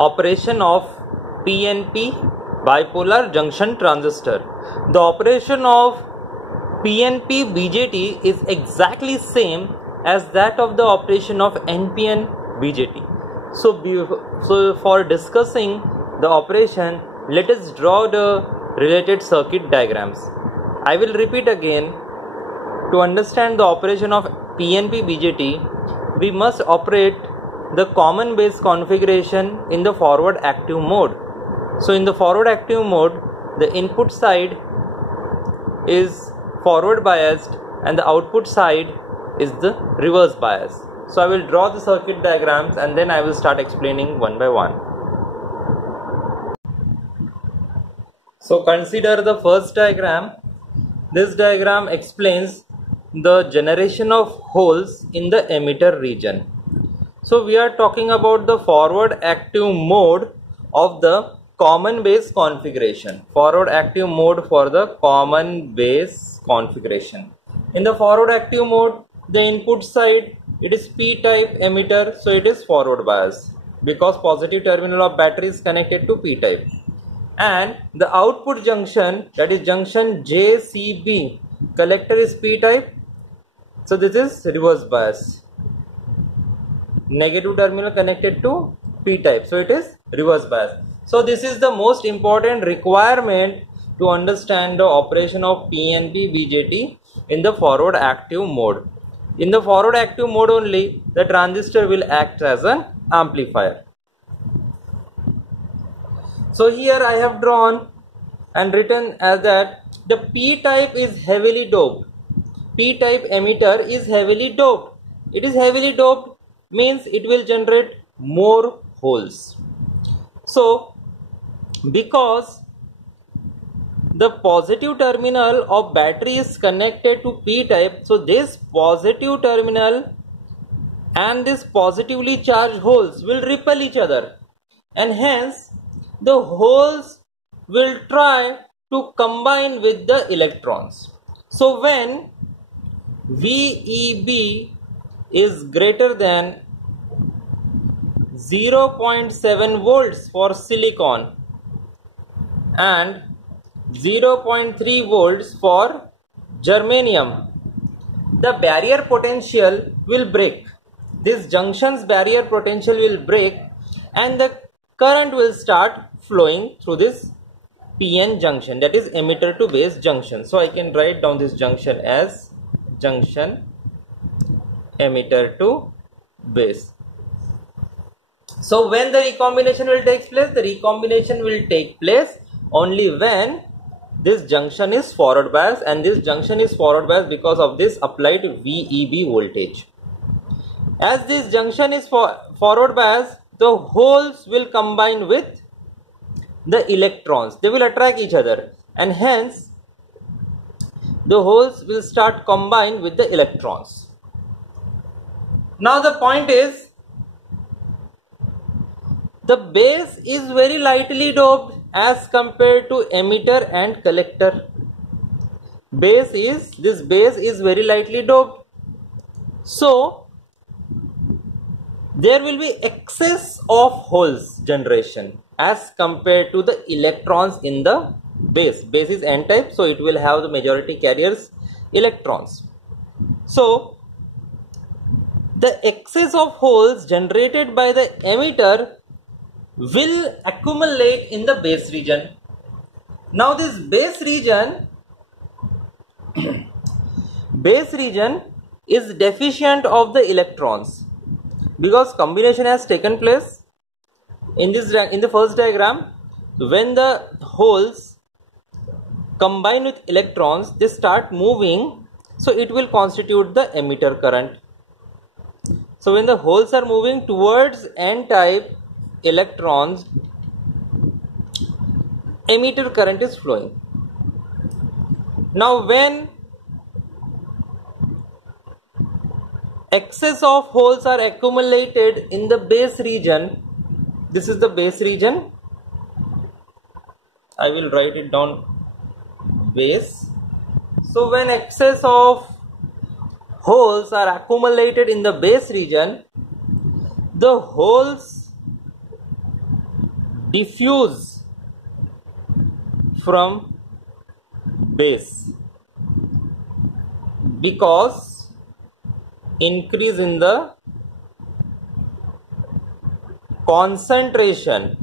operation of PNP bipolar junction transistor. The operation of PNP BJT is exactly same as that of the operation of NPN BJT. So for discussing the operation, let us draw the related circuit diagrams. I will repeat again. To understand the operation of PNP BJT, we must operate the common base configuration in the forward active mode. So in the forward active mode, the input side is forward biased and the output side is the reverse bias. So I will draw the circuit diagrams and then I will start explaining one by one. So consider the first diagram. This diagram explains the generation of holes in the emitter region. So we are talking about the forward active mode of the common base configuration. Forward active mode for the common base configuration. In the forward active mode, the input side, it is p-type emitter, so it is forward bias because positive terminal of battery is connected to p-type. And the output junction, that is junction JCB, collector is p-type, so this is reverse bias. Negative terminal connected to p-type, so it is reverse bias. So this is the most important requirement to understand the operation of PNP BJT in the forward active mode. In the forward active mode only, the transistor will act as an amplifier. So here I have drawn and written as that the p-type is heavily doped. P-type emitter is heavily doped. It is heavily doped means it will generate more holes. So because the positive terminal of battery is connected to p-type, so this positive terminal and this positively charged holes will repel each other, and hence the holes will try to combine with the electrons. So when VEB is greater than 0.7 volts for silicon and 0.3 volts for germanium, the barrier potential will break. This junction's barrier potential will break and the current will start flowing through this PN junction, that is emitter to base junction. So I can write down this junction as junction emitter to base. So when the recombination will take place? The recombination will take place only when this junction is forward bias, and this junction is forward bias because of this applied VEB voltage. As this junction is forward bias, the holes will combine with the electrons. They will attract each other and hence the holes will start combine with the electrons. Now the point is, the base is very lightly doped as compared to emitter and collector. This base is very lightly doped. So there will be excess of holes generation as compared to the electrons in the base. Base is n-type, so it will have the majority carriers electrons. So the excess of holes generated by the emitter will accumulate in the base region. Now this base region is deficient of the electrons because combination has taken place. In the first diagram, when the holes combine with electrons, they start moving, so it will constitute the emitter current. So when the holes are moving towards n-type electrons, emitter current is flowing. Now when excess of holes are accumulated in the base region, this is the base region, I will write it down, base. So when excess of holes are accumulated in the base region, the holes diffuse from base because increase in the concentration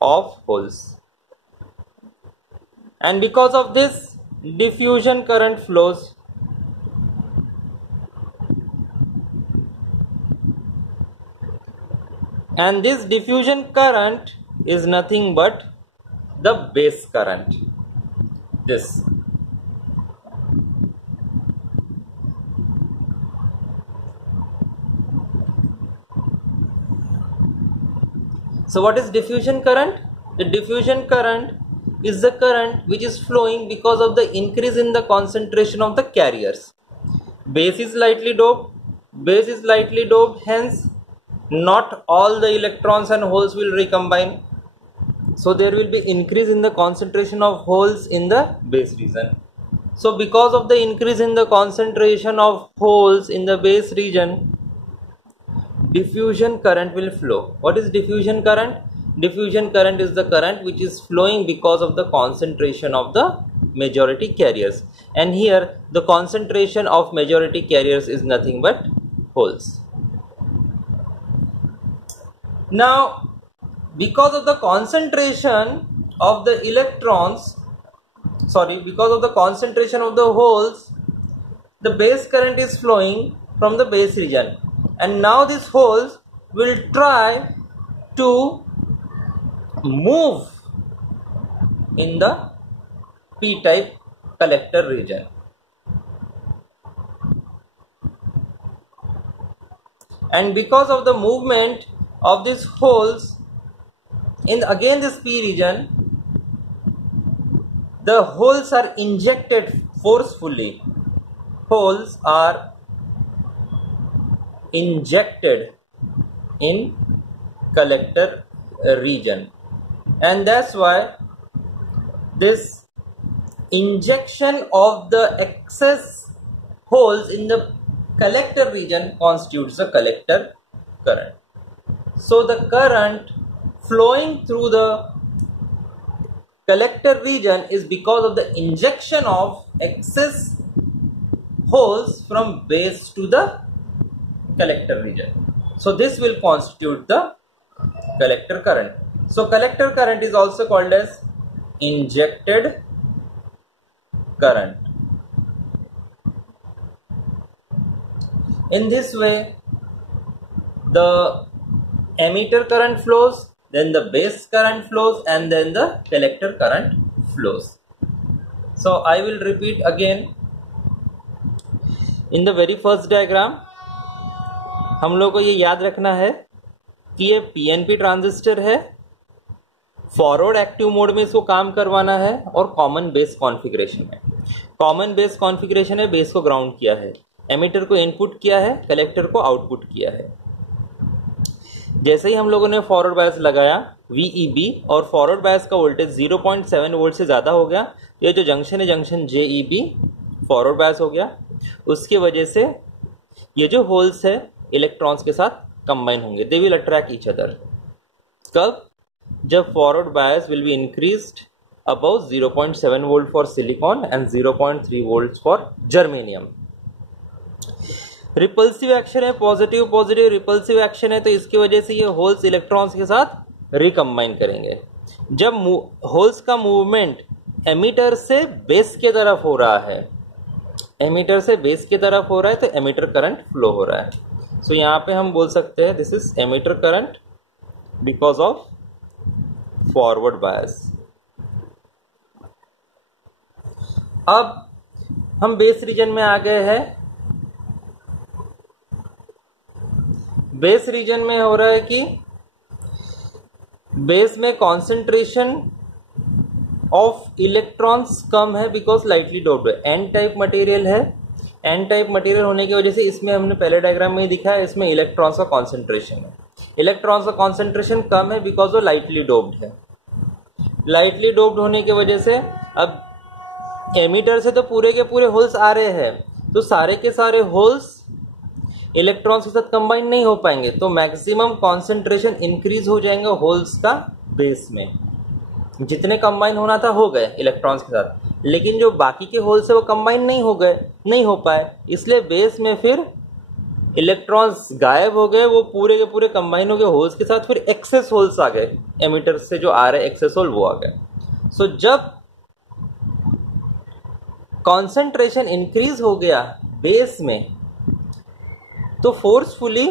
of holes, and because of this diffusion current flows. And this diffusion current is nothing but the base current. This. So what is diffusion current? The diffusion current is the current which is flowing because of the increase in the concentration of the carriers. Base is lightly doped, hence not all the electrons and holes will recombine. So there will be increase in the concentration of holes in the base region. So because of the increase in the concentration of holes in the base region, diffusion current will flow. What is diffusion current? Diffusion current is the current which is flowing because of the concentration of the majority carriers. And here the concentration of majority carriers is nothing but holes. Now, because of the concentration of the because of the concentration of the holes, the base current is flowing from the base region. And now these holes will try to move in the p-type collector region. And because of the movement of these holes in again this p region, the holes are injected forcefully. Holes are injected in collector region, and that's why this injection of the excess holes in the collector region constitutes the collector current. So the current flowing through the collector region is because of the injection of excess holes from base to the collector region. So this will constitute the collector current. So collector current is also called as injected current. In this way, the emitter current flows, then the base current flows, and then the collector current flows. So I will repeat again. In the very first diagram, हम लोग को ये याद रखना है कि ये PNP transistor है, फॉरवर्ड एक्टिव मोड में इसको काम करवाना है और कॉमन बेस कॉन्फ़िगरेशन है. कॉमन बेस कॉन्फ़िगरेशन है, बेस को ग्राउंड किया है, एमिटर को इनपुट किया है, कलेक्टर को आउटपुट किया है. जैसे ही हम लोगों ने फॉरवर्ड बायस लगाया VEB और फॉरवर्ड बायस का वोल्टेज 0.7 वोल्ट से ज़्यादा हो गया, ये जो जंक्शन है जंक्शन JEB फॉरवर्ड बायस हो गया. उसकी वजह से ये जो होल्स है इलेक्ट्रॉन्स के साथ कंबाइन होंगे, they will attract each other. कब? जब forward bias will be increased about 0.7 volt for silicon and 0.3 volt for germanium. Repulsive action है, पॉजिटिव पॉजिटिव रिपल्सिव एक्शन है, तो इसकी वजह से ये होल्स इलेक्ट्रॉन्स के साथ रिकम्बाइन करेंगे. जब होल्स का मूवमेंट एमिटर से बेस के तरफ हो रहा है, एमिटर से बेस की तरफ हो रहा है, तो एमिटर करंट फ्लो हो रहा है. सो यहाँ पे हम बोल सकते हैं this is emitter current because of forward bias. अब हम बेस रीजन में आ गए हैं. बेस रीजन में हो रहा है कि बेस में कॉन्सेंट्रेशन ऑफ इलेक्ट्रॉन्स कम है बिकॉज लाइटली डोप्ड है. एन टाइप मटेरियल है, एन टाइप मटेरियल होने की वजह से इसमें हमने पहले डायग्राम में ही दिखाया, इसमें इलेक्ट्रॉन्स का कॉन्सेंट्रेशन है. इलेक्ट्रॉन्स का कॉन्सेंट्रेशन कम है बिकॉज वो लाइटली डोप्ड है. लाइटली डोप्ड होने की वजह से अब एमिटर से तो पूरे के पूरे होल्स आ रहे हैं, तो सारे के सारे होल्स इलेक्ट्रॉन्स के साथ कंबाइन नहीं हो पाएंगे, तो मैक्सिमम कॉन्सेंट्रेशन इंक्रीज हो जाएंगे होल्स का बेस में। जितने कंबाइन होना था हो गए इलेक्ट्रॉन्स के साथ, लेकिन जो बाकी के होल्स है वो कंबाइन नहीं हो पाए, इसलिए बेस में फिर इलेक्ट्रॉन्स गायब हो गए, वो पूरे के पूरे कंबाइन हो गए होल्स के साथ। फिर एक्सेस होल्स आ गए, एमिटर से जो आ रहे एक्सेस होल वो आ गए। सो जब कॉन्सेंट्रेशन इंक्रीज हो गया बेस में, तो फोर्सफुली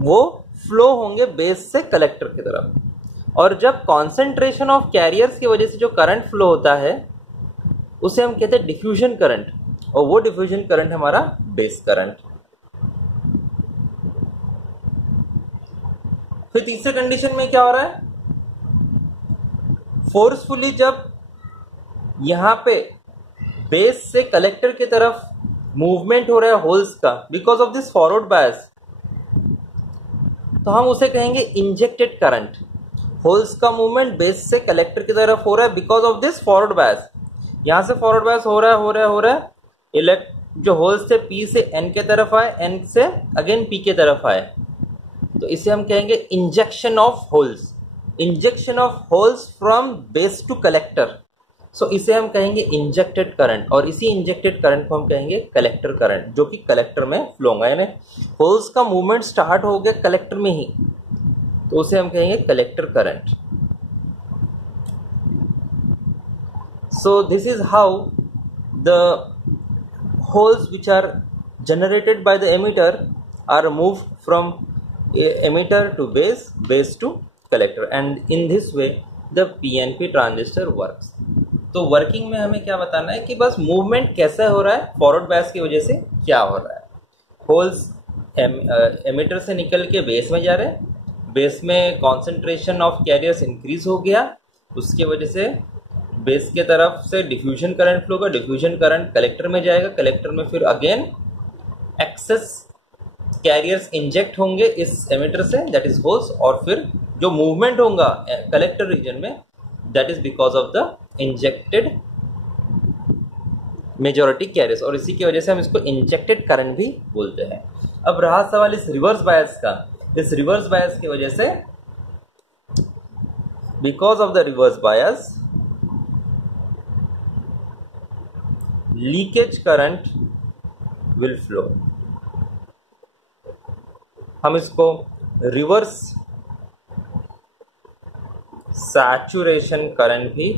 वो फ्लो होंगे बेस से कलेक्टर की तरफ। और जब कॉन्सेंट्रेशन ऑफ कैरियर्स की वजह से जो करंट फ्लो होता है उसे हम कहते हैं डिफ्यूजन करंट, और वो डिफ्यूजन करंट हमारा बेस करंट। फिर तीसरे कंडीशन में क्या हो रहा है, फोर्सफुली जब यहां पे बेस से कलेक्टर की तरफ मूवमेंट हो रहा है होल्स का because of this forward bias, तो हम उसे कहेंगे इंजेक्टेड करंट। होल्स का मूवमेंट बेस से कलेक्टर की तरफ हो रहा है because of this forward bias. यहां से फॉरवर्ड बायस हो रहा है, जो होल्स से पी से एन के तरफ आए, एन से अगेन पी के तरफ आए, तो इसे हम कहेंगे injection of holes from base to collector. So इसे हम कहेंगे इंजेक्टेड करंट, और इसी इंजेक्टेड करंट को हम कहेंगे कलेक्टर करंट, जो कि कलेक्टर में फ्लो होगा। यानी होल्स का मूवमेंट स्टार्ट हो गया कलेक्टर में ही, तो उसे हम कहेंगे collector current. So this is how the holes which are generated by the emitter are moved from emitter to base to collector, and in this way the PNP transistor works। तो वर्किंग में हमें क्या बताना है कि बस मूवमेंट कैसा हो रहा है, फॉरवर्ड बायस की वजह से क्या हो रहा है। होल्स एमिटर से निकल के बेस में जा रहे हैं, बेस में कॉन्सेंट्रेशन ऑफ कैरियर्स इंक्रीज हो गया, उसके वजह से बेस के तरफ से डिफ्यूजन करंट फ्लो का, डिफ्यूजन करंट कलेक्टर में जाएगा, कलेक्टर में फिर अगेन एक्सेस कैरियर्स इंजेक्ट होंगे इस एमिटर से, दैट इज होल्स, और फिर जो मूवमेंट होगा कलेक्टर रीजन में, that is because of the injected majority carriers, और इसी की वजह से हम इसको इंजेक्टेड करंट भी बोलते हैं। अब रहा सवाल इस रिवर्स बायस का। इस रिवर्स बायस की वजह से, because of the reverse bias, leakage current will flow. हम इसको रिवर्स सैचुरेशन करंट भी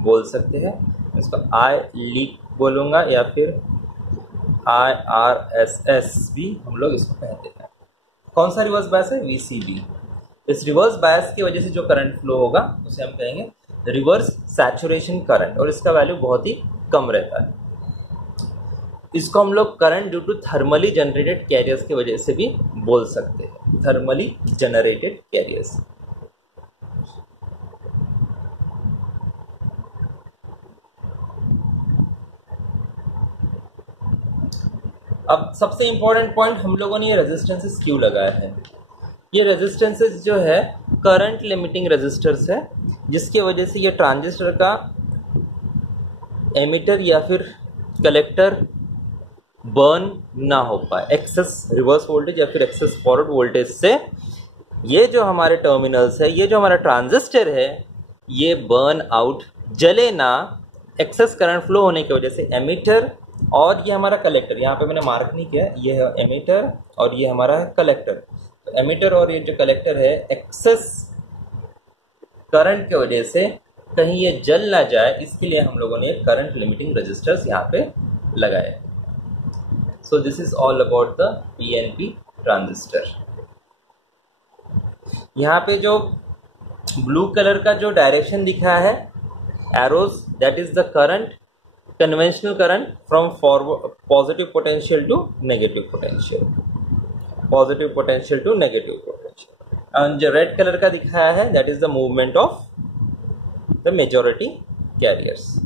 बोल सकते हैं। इसको आई लीक बोलूंगा, या फिर IRSS भी हम लोग इसको कहते हैं। कौन सा रिवर्स बायस है? VCB। इस रिवर्स बायस की वजह से जो करंट फ्लो होगा उसे हम कहेंगे रिवर्स सैचुरेशन करंट, और इसका वैल्यू बहुत ही कम रहता है। इसको हम लोग current due to thermally generated carriers की वजह से भी बोल सकते हैं, थर्मली जनरेटेड कैरियर्स। अब सबसे इंपॉर्टेंट पॉइंट, हम लोगों ने ये रेजिस्टेंसेस क्यों लगाया है। ये रेजिस्टेंसेस जो है करंट लिमिटिंग रेजिस्टर्स है, जिसकी वजह से ये ट्रांजिस्टर का एमिटर या फिर कलेक्टर बर्न ना हो पाए एक्सेस रिवर्स वोल्टेज या फिर एक्सेस फॉरवर्ड वोल्टेज से। ये जो हमारे टर्मिनल्स है, ये जो हमारा ट्रांजिस्टर है, ये बर्न आउट, जले ना, एक्सेस करंट फ्लो होने की वजह से एमिटर और ये हमारा कलेक्टर, यहाँ पे मैंने मार्क नहीं किया, ये है एमिटर और ये हमारा है कलेक्टर। तो एमिटर और ये जो कलेक्टर है, एक्सेस करंट की वजह से कहीं ये जल ना जाए, इसके लिए हम लोगों ने करंट लिमिटिंग रेजिस्टर्स यहाँ पे लगाए। सो this is all about the PNP transistor. यहाँ पे जो ब्लू कलर का जो डायरेक्शन दिखा है arrows, that is the current, conventional current from forward positive potential to negative potential, positive potential to negative potential. And जो रेड कलर का दिखाया है, that is the movement of the majority carriers.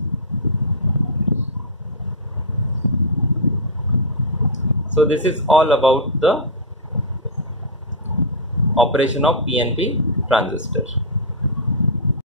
So this is all about the operation of PNP transistor.